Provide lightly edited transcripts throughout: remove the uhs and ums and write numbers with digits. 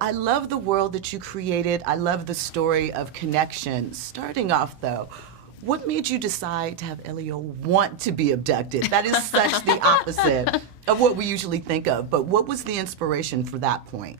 I love the world that you created. I love the story of connection. Starting off, though, what made you decide to have Elio want to be abducted? That is such the opposite of what we usually think of. But what was the inspiration for that point?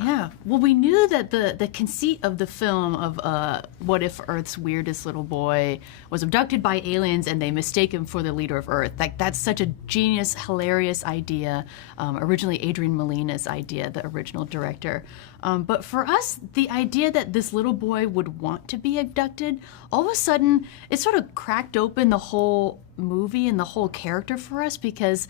Yeah. Well, we knew that the conceit of the film of what if Earth's weirdest little boy was abducted by aliens and they mistake him for the leader of Earth. Like, that's such a genius, hilarious idea. Originally Adrian Molina's idea, the original director. But for us, the idea that this little boy would want to be abducted, all of a sudden, it sort of cracked open the whole movie and the whole character for us, because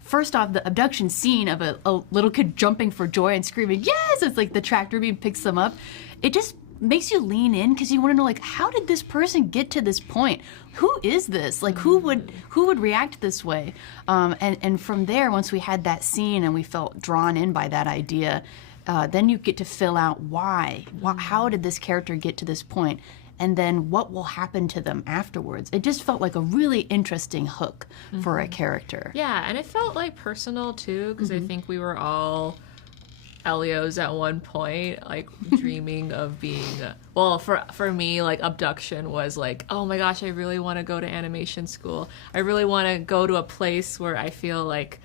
first off, the abduction scene of a little kid jumping for joy and screaming, yes, it's like the tractor beam picks them up. It just makes you lean in because you want to know, like, how did this person get to this point? Who is this? Like, who would react this way? And from there, once we had that scene and we felt drawn in by that idea, then you get to fill out why. How did this character get to this point? And then what will happen to them afterwards. It just felt like a really interesting hook for a character. Yeah, and it felt like personal too, because I think we were all Elios at one point, like dreaming of being, well, for me, like abduction was like, oh my gosh, I really want to go to animation school. I really want to go to a place where I feel like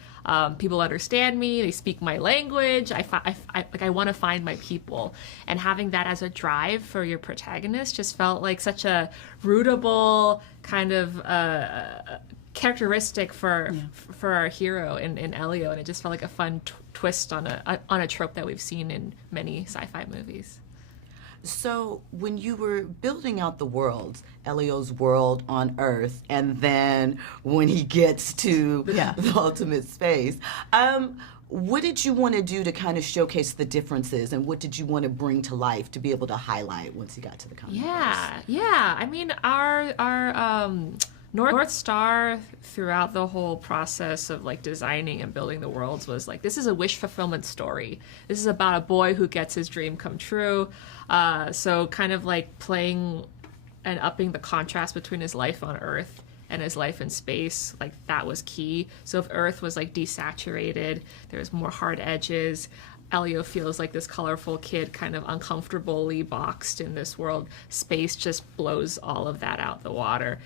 people understand me, they speak my language, I want to find my people. And having that as a drive for your protagonist just felt like such a rootable kind of characteristic for our hero in Elio, and it just felt like a fun twist on a trope that we've seen in many sci-fi movies. So when you were building out the worlds, Elio's world on Earth, and then when he gets to the ultimate space, what did you want to do to kind of showcase the differences, and what did you want to bring to life to be able to highlight once he got to the comic books? Yeah. I mean, our North Star throughout the whole process of like designing and building the worlds was like, this is a wish fulfillment story. This is about a boy who gets his dream come true. So kind of like playing and upping the contrast between his life on Earth and his life in space, like that was key. So if Earth was like desaturated, there's more hard edges. Elio feels like this colorful kid kind of uncomfortably boxed in this world. Space just blows all of that out the water.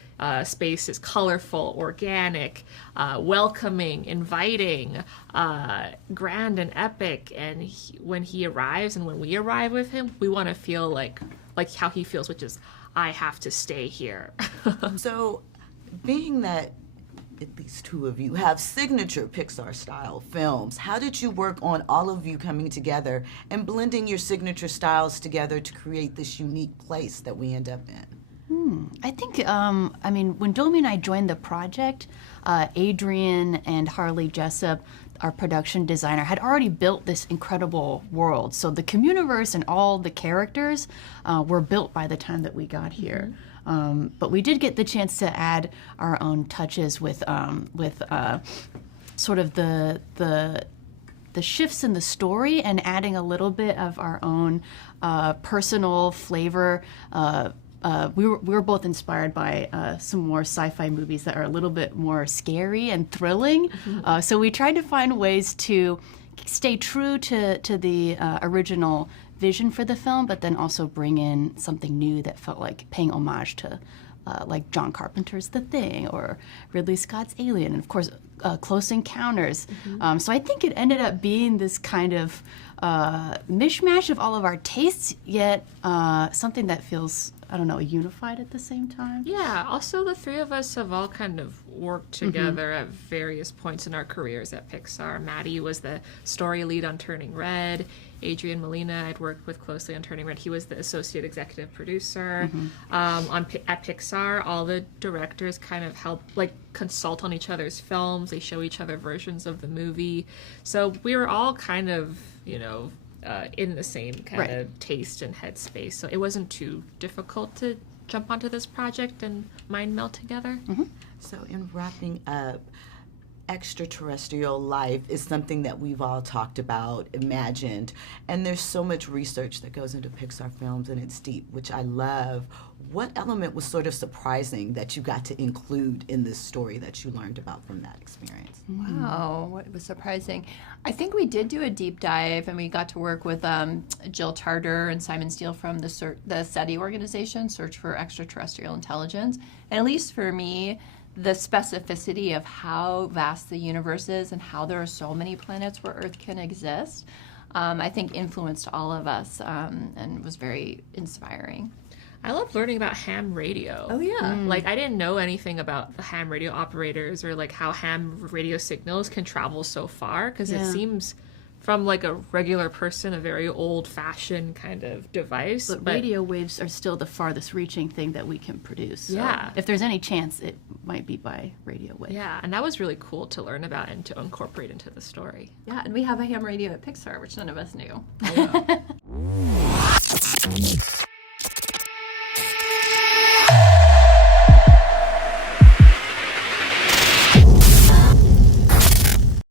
Space is colorful, organic, welcoming, inviting, grand and epic. And when he arrives and when we arrive with him, we want to feel like how he feels, which is, I have to stay here. So, being that at least two of you have signature Pixar-style films, how did you work on all of you coming together and blending your signature styles together to create this unique place that we end up in? I think, I mean, when Domee and I joined the project, Adrian and Harley Jessup, our production designer, had already built this incredible world. So the Communiverse and all the characters were built by the time that we got here. But we did get the chance to add our own touches with sort of the shifts in the story and adding a little bit of our own personal flavor. We were both inspired by some more sci-fi movies that are a little bit more scary and thrilling. So we tried to find ways to stay true to the original vision for the film, but then also bring in something new that felt like paying homage to like John Carpenter's The Thing or Ridley Scott's Alien, and of course Close Encounters. So I think it ended up being this kind of mishmash of all of our tastes, yet something that feels, I don't know, unified at the same time. Yeah, also the three of us have all kind of worked together at various points in our careers at Pixar. Maddie was the story lead on Turning Red. Adrian Molina I'd worked with closely on Turning Red. He was the associate executive producer. At Pixar, all the directors kind of help, like, consult on each other's films. They show each other versions of the movie. So we were all kind of, you know, in the same kind of taste and headspace. So it wasn't too difficult to jump onto this project and mind meld together. So in wrapping up, extraterrestrial life is something that we've all talked about, imagined, and there's so much research that goes into Pixar films, and it's deep, which I love. What element was sort of surprising that you got to include in this story that you learned about from that experience? Wow, what was surprising? I think we did do a deep dive, and we got to work with Jill Tarter and Simon Steele from the SETI organization, Search for Extraterrestrial Intelligence. And at least for me, the specificity of how vast the universe is and how there are so many planets where Earth can exist, I think influenced all of us and was very inspiring. I love learning about ham radio. Oh, yeah. Like, I didn't know anything about the ham radio operators or, like, how ham radio signals can travel so far, because it seems, from, like, a regular person, a very old-fashioned kind of device. But radio waves are still the farthest reaching thing that we can produce. So Yeah. if there's any chance, it might be by radio wave. Yeah, and that was really cool to learn about and to incorporate into the story. Yeah, and we have a ham radio at Pixar, which none of us knew.